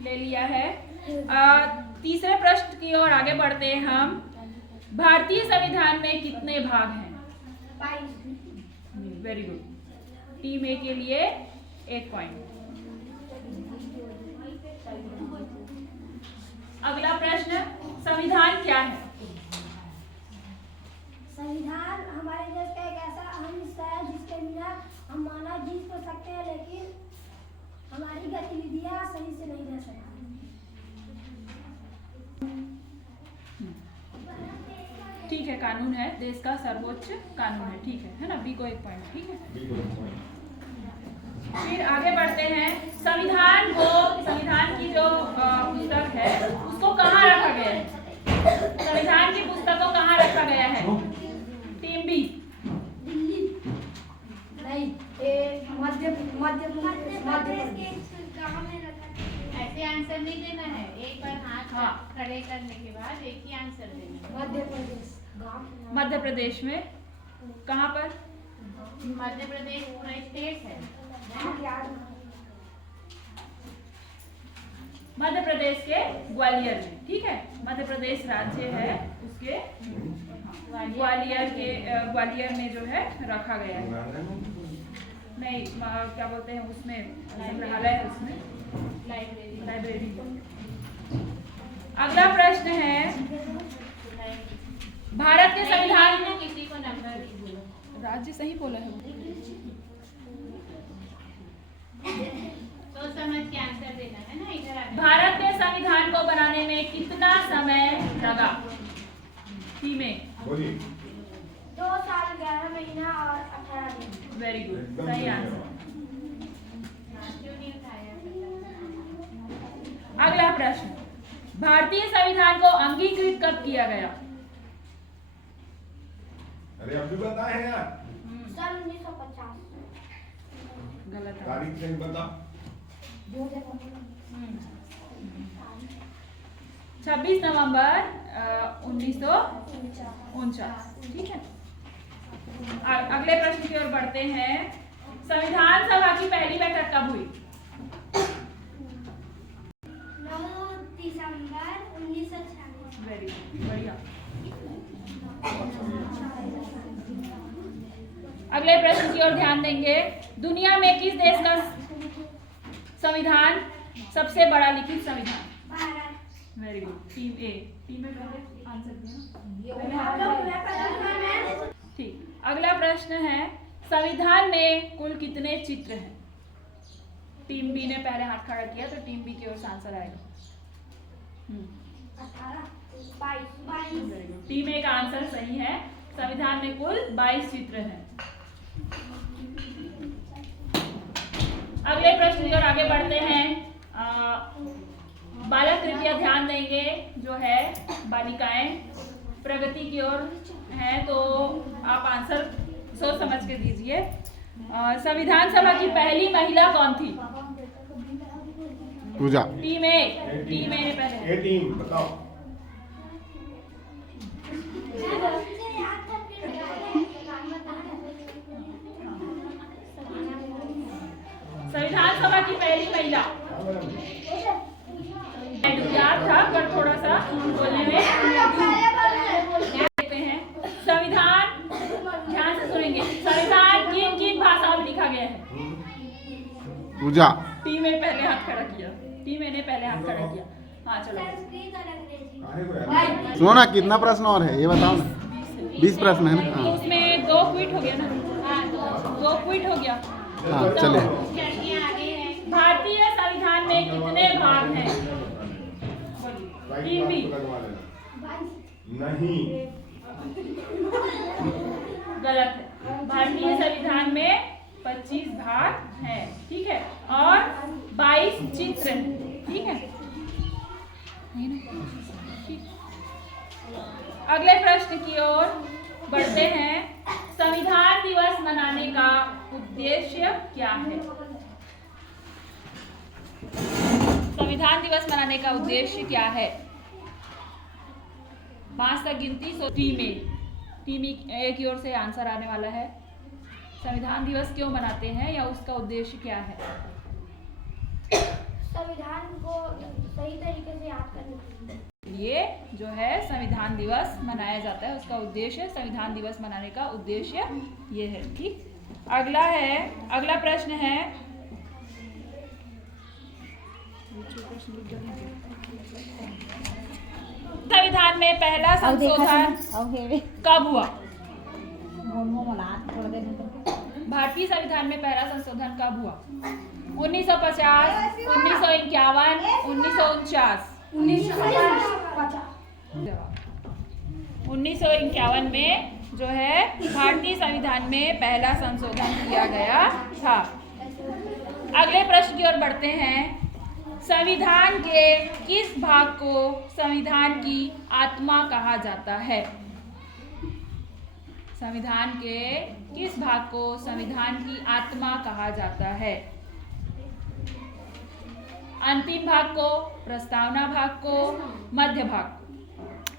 ले लिया है। तीसरे प्रश्न की ओर आगे बढ़ते हैं हम। भारतीय संविधान में कितने भाग हैं? 22। Very good. टीम ए के लिए 1 पॉइंट। अगला प्रश्न, संविधान क्या है? संविधान हमारे देश का एक ऐसा अहम हिस्सा है जिसके बिना हम मानव जी तो सकते हैं, लेकिन हमारी गतिविधियां सही से नहीं रह सकती। ठीक है, कानून है, देश का सर्वोच्च कानून है। ठीक है ना? बी को 1 पॉइंट। ठीक है, फिर आगे बढ़ते हैं। संविधान की जो पुस्तक है उसको कहाँ रखा गया है? संविधान की पुस्तक को कहाँ रखा गया है? Team B. दिल्ली नहीं, मध्य प्रदेश। ऐसे आंसर नहीं देना है, एक बार हाथ खड़े करने के बाद एक ही आंसर देना है। मध्य प्रदेश। मध्य प्रदेश में कहाँ पर? मध्य प्रदेश पूरा स्टेट है। मध्य प्रदेश के ग्वालियर में। ठीक है, मध्य प्रदेश राज्य है, उसके ग्वालियर में जो है रखा गया है। नहीं, क्या बोलते हैं उसमें, संग्रहालय है उसमें, लाइब्रेरी। अगला प्रश्न है, भारत के संविधान में किसी को नंबर नहीं बोलो। राज्य सही बोला है वो। तो समझ के आंसर देना है ना। इधर भारत के संविधान को बनाने में कितना समय लगा? टीमें 2 साल 11 महीना और 18 दिन। वेरी गुड, सही आंसर। क्यों नहीं उठाया? अगला प्रश्न, भारतीय संविधान को अंगीकृत कब किया गया? अरे अभी बताए हैं यार। सन 1950। गलत है। तारीख नहीं बता। 26 नवंबर 1949। ठीक है, अगले प्रश्न की ओर बढ़ते हैं। संविधान सभा की पहली बैठक कब हुई? 9 दिसंबर 1996। वेरी गुड, बढ़िया। अगले प्रश्न की ओर ध्यान देंगे। दुनिया में किस देश का संविधान सबसे बड़ा लिखित संविधान? भारत। वेरी गुड, टीम ए। टीम में पहले आंसर दिया। ठीक, अगला प्रश्न है, संविधान में कुल कितने चित्र हैं? टीम बी ने पहले हाथ खड़ा किया, तो टीम बी की ओर से आंसर आएगा। 22। वेरी गुड, टीम ए का आंसर सही है। संविधान में कुल 22 चित्र हैं। अगले प्रश्न की ओर आगे बढ़ते हैं। बालक कृपया ध्यान देंगे, जो है बालिकाएं प्रगति की ओर हैं, तो आप आंसर सोच समझ के दीजिए। संविधान सभा की पहली महिला कौन थी? पूजा। टीम ए ने पहले। ए टीम बताओ। संविधान सभा की पहली महिला याद था, पर थोड़ा सा बोलने में देखते हैं। संविधान, ध्यान से सुनेंगे, संविधान किन किन भाषाओं में लिखा गया है? पूजा। टीम ए पहले हाथ खड़ा किया। टीम ए ने पहले हाथ खड़ा किया। हाँ चलो, सुनो ना, कितना प्रश्न और है ये बताओ ना। 20 प्रश्न है ना? हाँ। उसमें 2 क्विट हो गया ना। 2 क्विट हो गया। हाँ चलिए। भारतीय संविधान में कितने भाग हैं? Team B. नहीं, गलत है। भारतीय संविधान में 25 भाग हैं। ठीक है, और 22 चित्र हैं। ठीक है, अगले प्रश्न की ओर बढ़ते हैं। संविधान दिवस मनाने का उद्देश्य क्या है? संविधान दिवस मनाने का उद्देश्य क्या है? 5 तक गिनती। सो टीम ए की ओर से आंसर आने वाला है। संविधान दिवस क्यों मनाते हैं या उसका उद्देश्य क्या है? संविधान को सही तरीके से याद करने के लिए। ये जो है संविधान दिवस मनाया जाता है, उसका उद्देश्य, संविधान दिवस मनाने का उद्देश्य ये है। ठीक, अगला प्रश्न है, संविधान में पहला संशोधन कब हुआ? भारतीय संविधान में पहला संशोधन कब हुआ? 1950, 1951, 1949? 1951 में जो है भारतीय संविधान में पहला संशोधन किया गया था। अगले प्रश्न की ओर बढ़ते हैं। संविधान के किस भाग को संविधान की आत्मा कहा जाता है? संविधान के किस भाग को संविधान की आत्मा कहा जाता है? अंतिम भाग को, प्रस्तावना भाग को, मध्य भाग?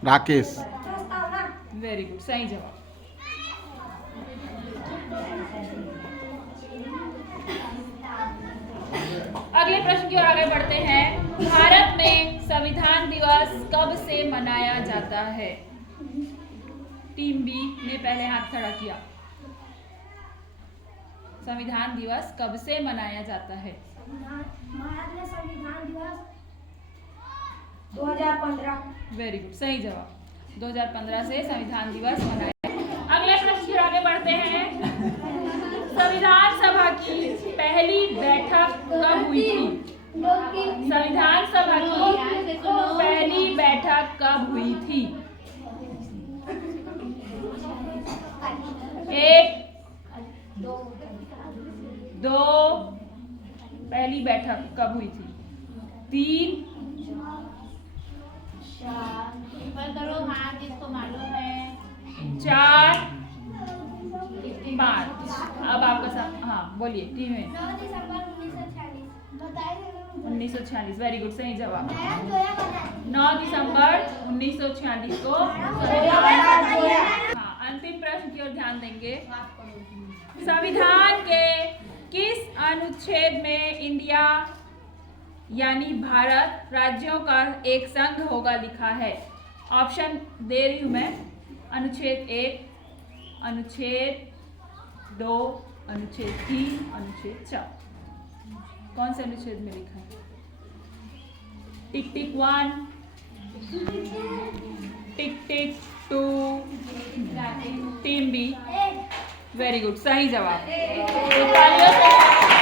राकेश। वेरी गुड, सही जवाब। अगले प्रश्न की ओर आगे बढ़ते हैं। भारत में संविधान दिवस कब से मनाया जाता है? टीम बी ने पहले हाथ खड़ा किया। संविधान दिवस कब से मनाया जाता है? भारत में संविधान दिवस 2015। वेरी गुड, सही जवाब। 2015 से संविधान दिवस मनाया। अगले प्रश्न की ओर आगे बढ़ते हैं। संविधान सभा की पहली बैठक कब हुई थी? संविधान सभा की पहली बैठक कब हुई थी? 1, 2, पहली बैठक कब हुई थी? 3, ऊपर करो हाथ जिसको मालूम है। 4, 5। अब आपका सब, हाँ बोलिए। टीम में 9 दिसंबर 1946। 1946, वेरी गुड, सही जवाब। 9 दिसंबर 1946 को हाँ। अंतिम प्रश्न की ओर ध्यान देंगे। संविधान के किस अनुच्छेद में इंडिया यानी भारत राज्यों का एक संघ होगा लिखा है? ऑप्शन दे रही हूं मैं। अनुच्छेद 1, अनुच्छेद 2, अनुच्छेद 3, अनुच्छेद 4। कौन से अनुच्छेद में लिखा है? टिक टिक 1, टिक टिक 2, टीम बी। वेरी गुड, सही जवाब। तो तालियों से